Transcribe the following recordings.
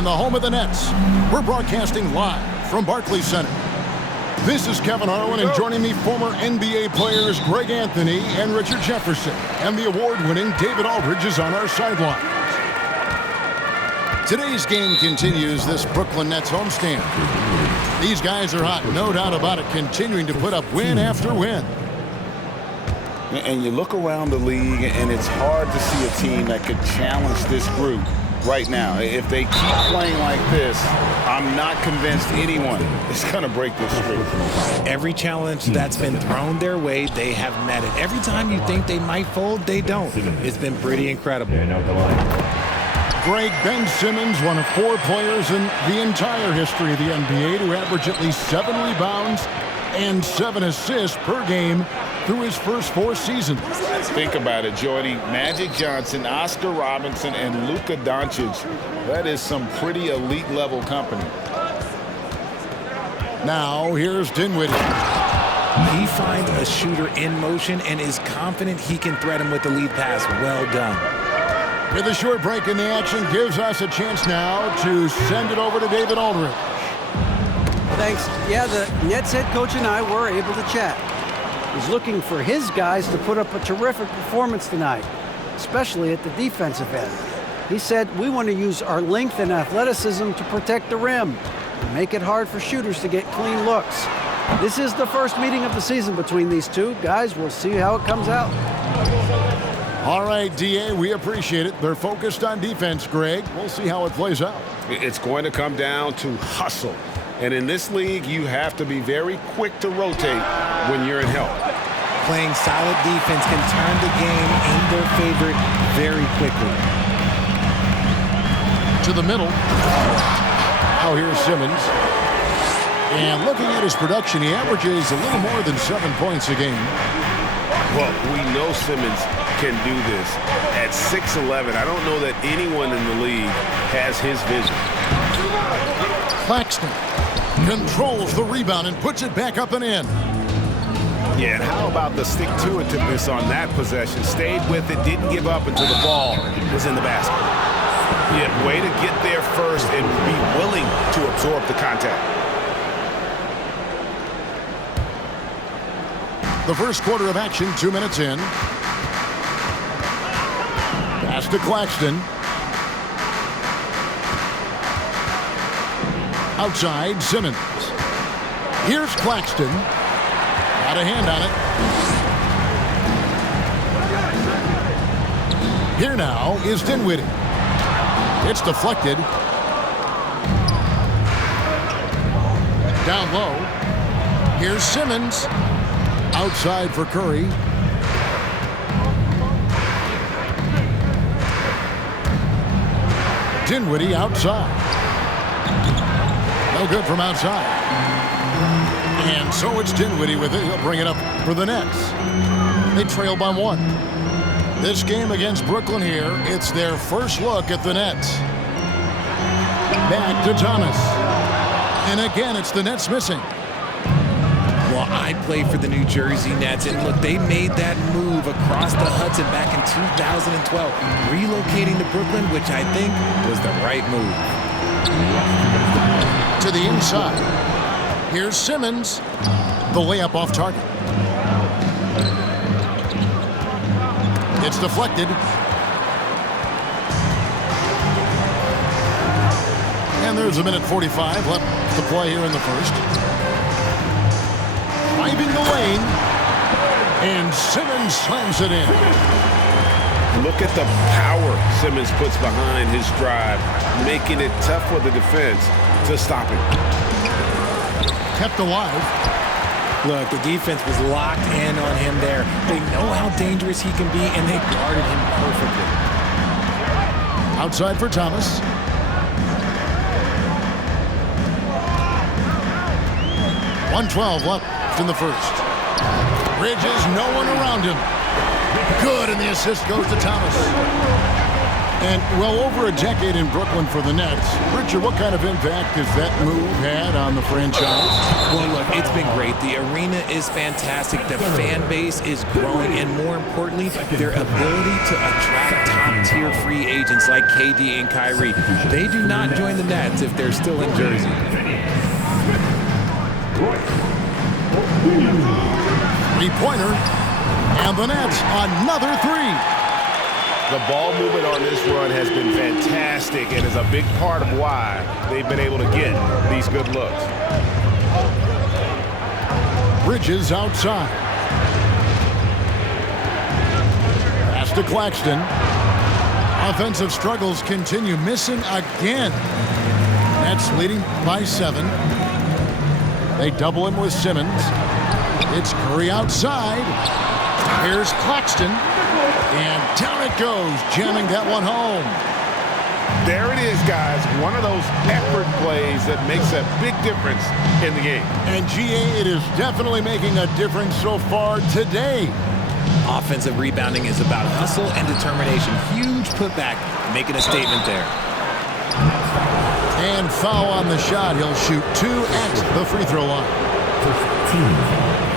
and the home of the Nets. We're broadcasting live from Barclays Center. This is Kevin Harlan, and joining me, former NBA players Greg Anthony and Richard Jefferson. And the award-winning David Aldridge is on our sideline. Today's game continues this Brooklyn Nets homestand. These guys are hot, no doubt about it, continuing to put up win after win. And you look around the league, and it's hard to see a team that could challenge this group right now. If they keep playing like this, I'm not convinced anyone is going to break this streak. Every challenge that's been thrown their way, they have met it. Every time you think they might fold, they don't. It's been pretty incredible. Greg, Ben Simmons, one of 4 players in the entire history of the NBA to average at least 7 rebounds and 7 assists per game through his first 4 seasons. Think about it, Jordy. Magic Johnson, Oscar Robinson, and Luka Doncic. That is some pretty elite-level company. Now, here's Dinwiddie. He finds a shooter in motion and is confident he can thread him with the lead pass. Well done. With a short break in the action, gives us a chance now to send it over to David Aldridge. Thanks. Yeah, the Nets head coach and I were able to chat. He's looking for his guys to put up a terrific performance tonight, especially at the defensive end. He said, we want to use our length and athleticism to protect the rim and make it hard for shooters to get clean looks. This is the first meeting of the season between these two. Guys, we'll see how it comes out. All right, D.A., we appreciate it. They're focused on defense, Greg. We'll see how it plays out. It's going to come down to hustle. And in this league, you have to be very quick to rotate when you're in help. Playing solid defense can turn the game in their favor very quickly. To the middle. Now here's Simmons. And looking at his production, he averages a little more than 7 points a game. Well, we know Simmons can do this. At 6'11", I don't know that anyone in the league has his vision. Claxton controls the rebound and puts it back up and in. Yeah, and how about the stick-to-itiveness on that possession? Stayed with it, didn't give up until the ball was in the basket. Yeah, way to get there first and be willing to absorb the contact. The first quarter of action, 2 minutes in. Pass to Claxton. Outside, Simmons. Here's Claxton. Got a hand on it. Here now is Dinwiddie. It's deflected. Down low. Here's Simmons. Outside for Curry. Dinwiddie outside. No good from outside. And so it's Dinwiddie with it. He'll bring it up for the Nets. They trail by 1. This game against Brooklyn here, it's their first look at the Nets. Back to Thomas. And again, it's the Nets missing. Well, I play for the New Jersey Nets, and look, they made that move across the Hudson back in 2012, relocating to Brooklyn, which I think was the right move. To the inside. Here's Simmons. The layup off target. It's deflected. And there's a minute 45 left to play here in the first. Driving the lane. And Simmons slams it in. Look at the power Simmons puts behind his drive, making it tough for the defense to stop him. Kept alive. Look, the defense was locked in on him there. They know how dangerous he can be, and they guarded him perfectly. Outside for Thomas. .112 left in the first. Bridges, no one around him. Good, and the assist goes to Thomas. And, well, over a decade in Brooklyn for the Nets. Richard, what kind of impact has that move had on the franchise? Well, look, it's been great. The arena is fantastic. The fan base is growing. And more importantly, their ability to attract top-tier free agents like KD and Kyrie. They do not join the Nets if they're still in Jersey. Three-pointer. And the Nets, another three. The ball movement on this run has been fantastic and is a big part of why they've been able to get these good looks. Bridges outside. Pass to Claxton. Offensive struggles continue, missing again. Nets leading by 7. They double him with Simmons. It's Curry outside. Here's Claxton. And down it goes, jamming that one home. There it is, guys. One of those effort plays that makes a big difference in the game. And GA, it is definitely making a difference so far today. Offensive rebounding is about hustle and determination. Huge putback, making a statement there. And foul on the shot. He'll shoot 2 at the free throw line.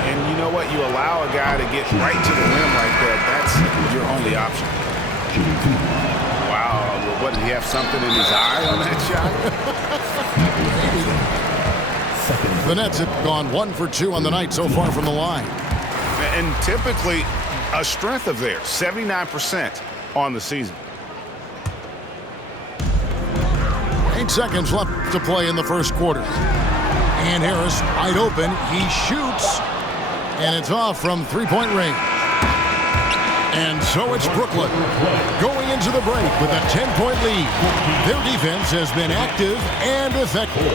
And you know what? You allow a guy to get right to the rim like that. That's your only option. Wow. What, did he have something in his eye on that shot? The Nets have gone 1 for 2 on the night so far from the line. And typically a strength of theirs, 79% on the season. 8 seconds left to play in the first quarter. And Harris wide open. He shoots. And it's off from three-point range. And so it's Brooklyn going into the break with a 10-point lead. Their defense has been active and effective.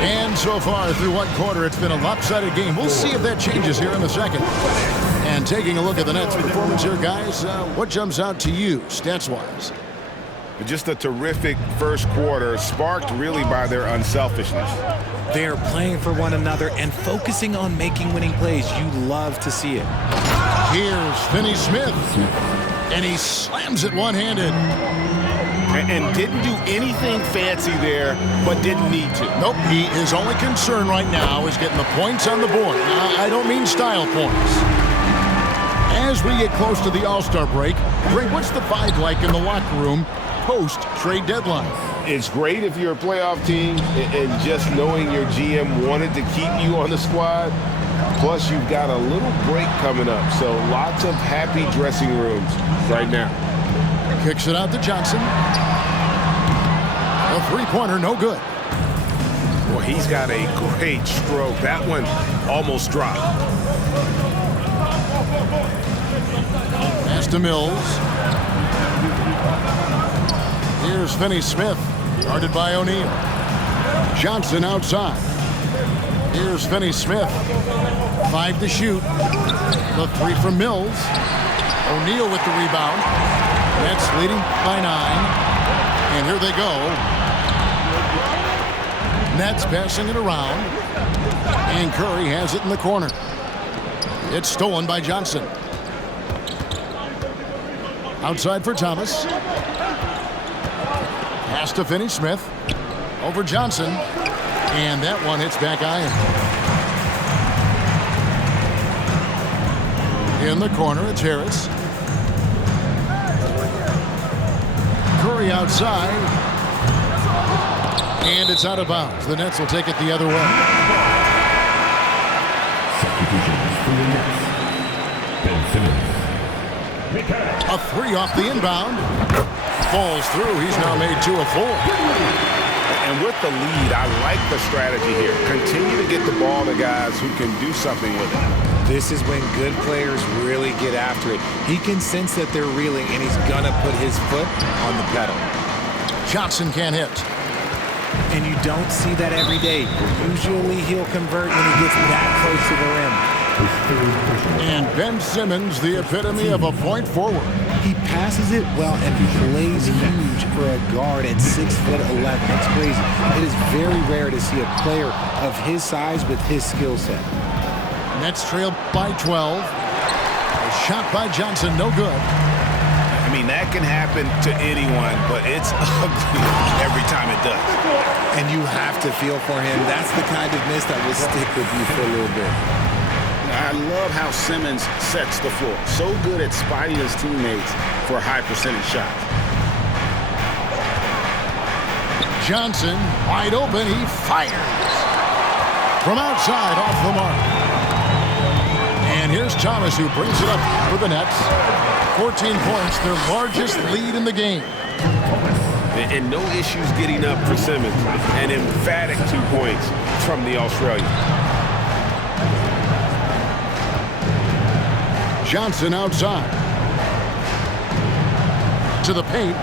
And so far through one quarter, it's been a lopsided game. We'll see if that changes here in the second. And taking a look at the Nets' performance here, guys, what jumps out to you, stats-wise? Just a terrific first quarter, sparked really by their unselfishness. They are playing for one another and focusing on making winning plays. You love to see it. Here's Finney-Smith, and he slams it one-handed. And didn't do anything fancy there, but didn't need to. Nope, his only concern right now is getting the points on the board. I don't mean style points. As we get close to the All-Star break, Greg, what's the vibe like in the locker room post-trade deadline? It's great if you're a playoff team and just knowing your GM wanted to keep you on the squad. Plus, you've got a little break coming up, so lots of happy dressing rooms right now. Kicks it out to Johnson. A three-pointer, no good. Well, he's got a great stroke. That one almost dropped. Pass to Mills. Here's Finney-Smith, guarded by O'Neal. Johnson outside. Here's Finney-Smith. 5 to shoot. The 3 from Mills. O'Neal with the rebound. Nets leading by 9. And here they go. Nets passing it around. And Curry has it in the corner. It's stolen by Johnson. Outside for Thomas. Pass to Finney-Smith. Over Johnson. And that one hits back iron. In the corner, it's Harris. Curry outside. And it's out of bounds. The Nets will take it the other way. A 3 off the inbound. Falls through. He's now made 2 of 4. And with the lead, I like the strategy here. Continue to get the ball to guys who can do something with it. This is when good players really get after it. He can sense that they're reeling, and he's going to put his foot on the pedal. Johnson can't hit. And you don't see that every day. Usually he'll convert when he gets that close to the rim. And Ben Simmons, the epitome of a point forward. He passes it well and plays huge for a guard at 6'11". That's crazy. It is very rare to see a player of his size with his skill set. Nets trail by 12. A shot by Johnson, no good. I mean, that can happen to anyone, but it's ugly every time it does. And you have to feel for him. That's the kind of miss that will stick with you for a little bit. I love how Simmons sets the floor. So good at spotting his teammates for high percentage shots. Johnson, wide open, he fires. From outside, off the mark. And here's Thomas, who brings it up for the Nets. 14 points, their largest lead in the game. And no issues getting up for Simmons. An emphatic 2 points from the Australian. Johnson outside. To the paint.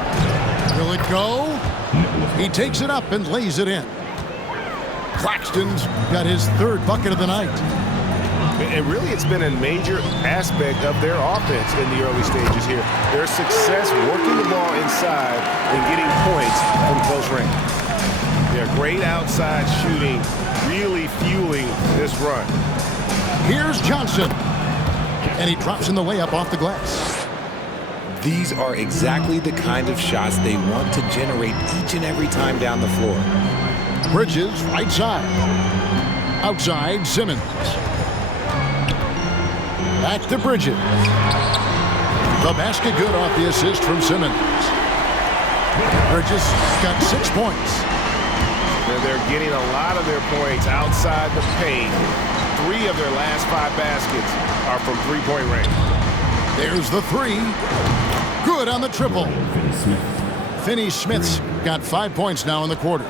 Will it go? He takes it up and lays it in. Claxton's got his third bucket of the night. And really, it's been a major aspect of their offense in the early stages here. Their success working the ball inside and getting points from close range. Their great outside shooting really fueling this run. Here's Johnson. And he drops in the layup off the glass. These are exactly the kind of shots they want to generate each and every time down the floor. Bridges, right side. Outside, Simmons. Back to Bridges. The basket good off the assist from Simmons. Bridges got 6 points. And they're getting a lot of their points outside the paint. 3 of their last 5 baskets are from three-point range. There's the 3. Good on the triple. Finney-Smith's got 5 points now in the quarter.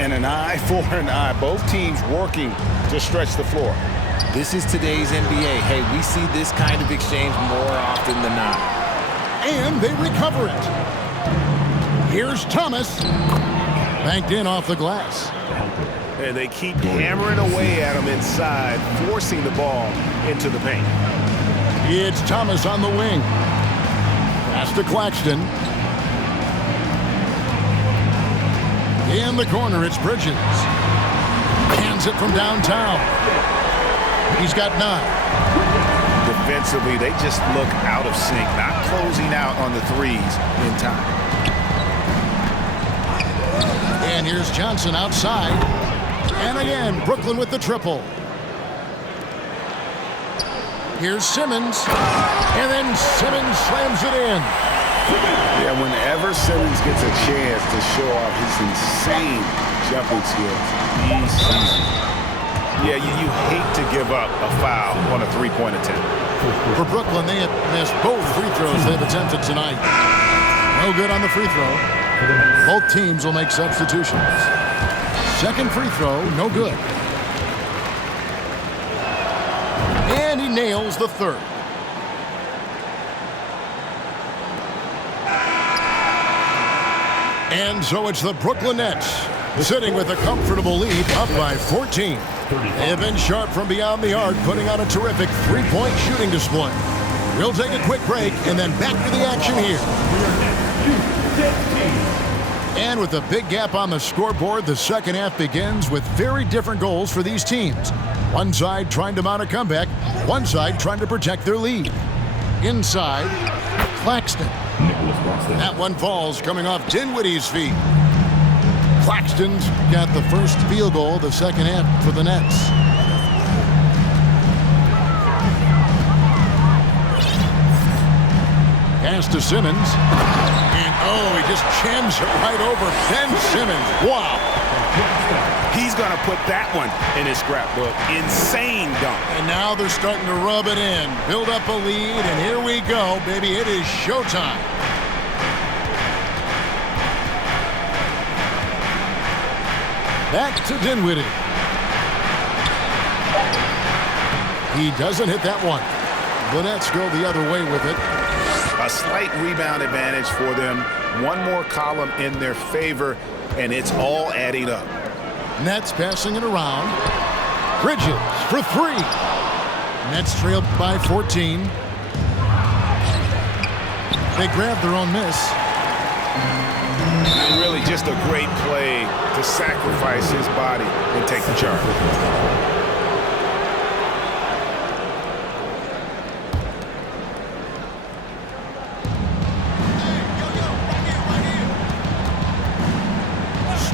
And an eye for an eye. Both teams working to stretch the floor. This is today's NBA. Hey, we see this kind of exchange more often than not. And they recover it. Here's Thomas. Banked in off the glass. And they keep hammering away at him inside, forcing the ball into the paint. It's Thomas on the wing. Pass to Claxton. In the corner, it's Bridges. Hands it from downtown. He's got 9. Defensively, they just look out of sync, not closing out on the threes in time. And here's Johnson outside. And again, Brooklyn with the triple. Here's Simmons. And then Simmons slams it in. Yeah, whenever Simmons gets a chance to show off his insane jumping skills, he sees it. Yeah, you hate to give up a foul on a three-point attempt. For Brooklyn, they have missed both free throws they've attempted tonight. No good on the free throw. Both teams will make substitutions. Second free throw, no good. And he nails the third. And so it's the Brooklyn Nets sitting with a comfortable lead, up by 14. They have been sharp from beyond the arc, putting on a terrific three-point shooting display. We'll take a quick break and then back to the action here. And with a big gap on the scoreboard, the second half begins with very different goals for these teams. One side trying to mount a comeback, one side trying to protect their lead. Inside, Claxton. That one falls coming off Dinwiddie's feet. Claxton's got the first field goal of the second half for the Nets. Pass to Simmons. And oh, he just jams it right over Ben Simmons. Wow. He's going to put that one in his scrapbook. Insane dunk. And now they're starting to rub it in. Build up a lead, and here we go, baby. It is showtime. Back to Dinwiddie. He doesn't hit that one. The Nets go the other way with it. A slight rebound advantage for them. One more column in their favor, and it's all adding up. Nets passing it around. Bridges for 3. Nets trailed by 14. They grab their own miss. Really just a great play to sacrifice his body and take the charge.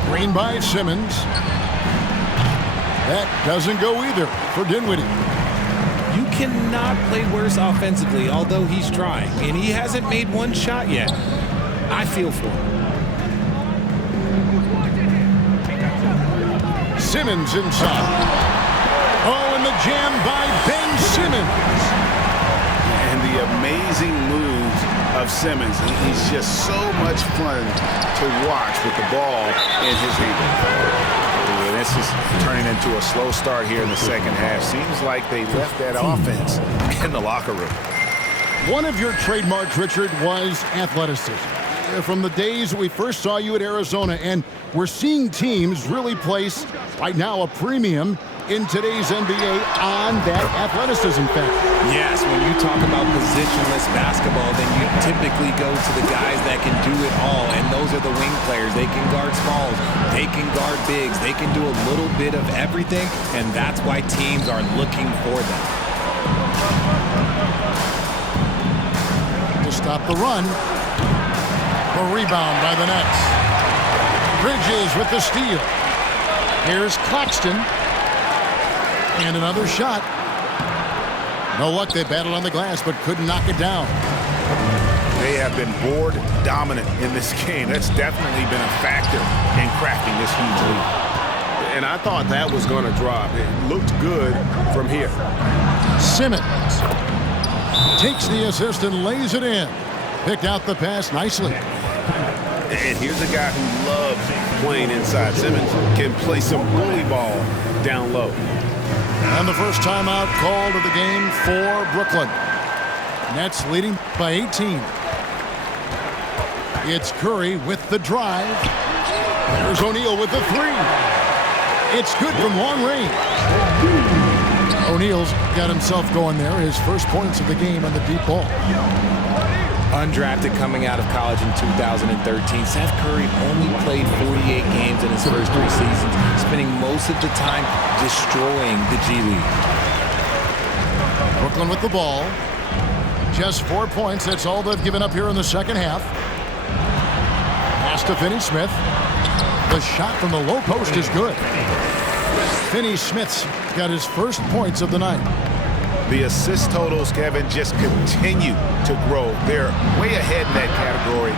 Screen by Simmons. That doesn't go either for Dinwiddie. You cannot play worse offensively, although he's trying, and he hasn't made one shot yet. I feel for him. Simmons inside. Oh, and the jam by Ben Simmons. And the amazing moves of Simmons. He's just so much fun to watch with the ball in his hand. This is turning into a slow start here in the second half. Seems like they left that offense in the locker room. One of your trademarks, Richard, was athleticism. From the days we first saw you at Arizona, and we're seeing teams really place, right now, a premium in today's NBA on that athleticism factor. Yes, when you talk about positionless basketball, then you typically go to the guys that can do it all, and those are the wing players. They can guard smalls, they can guard bigs, they can do a little bit of everything, and that's why teams are looking for them. To stop the run, the rebound by the Nets. Bridges with the steal. Here's Claxton. And another shot. No luck. They battled on the glass, but couldn't knock it down. They have been board dominant in this game. That's definitely been a factor in crafting this huge lead. And I thought that was going to drop. It looked good from here. Simmons takes the assist and lays it in. Picked out the pass nicely. And here's a guy who loves playing inside. Simmons can play some bully ball down low. And the first timeout called of the game for Brooklyn. Nets leading by 18. It's Curry with the drive. There's O'Neal with the three. It's good from long range. O'Neal's got himself going there. His first points of the game on the deep ball. Undrafted coming out of college in 2013, Seth Curry only played 48 games in his first 3 seasons, spending most of the time destroying the G League. Brooklyn with the ball. Just 4 points. That's all they've given up here in the second half. Pass to Finney-Smith. The shot from the low post is good. Finney-Smith's got his first points of the night. The assist totals, Kevin, just continue to grow. They're way ahead in that category.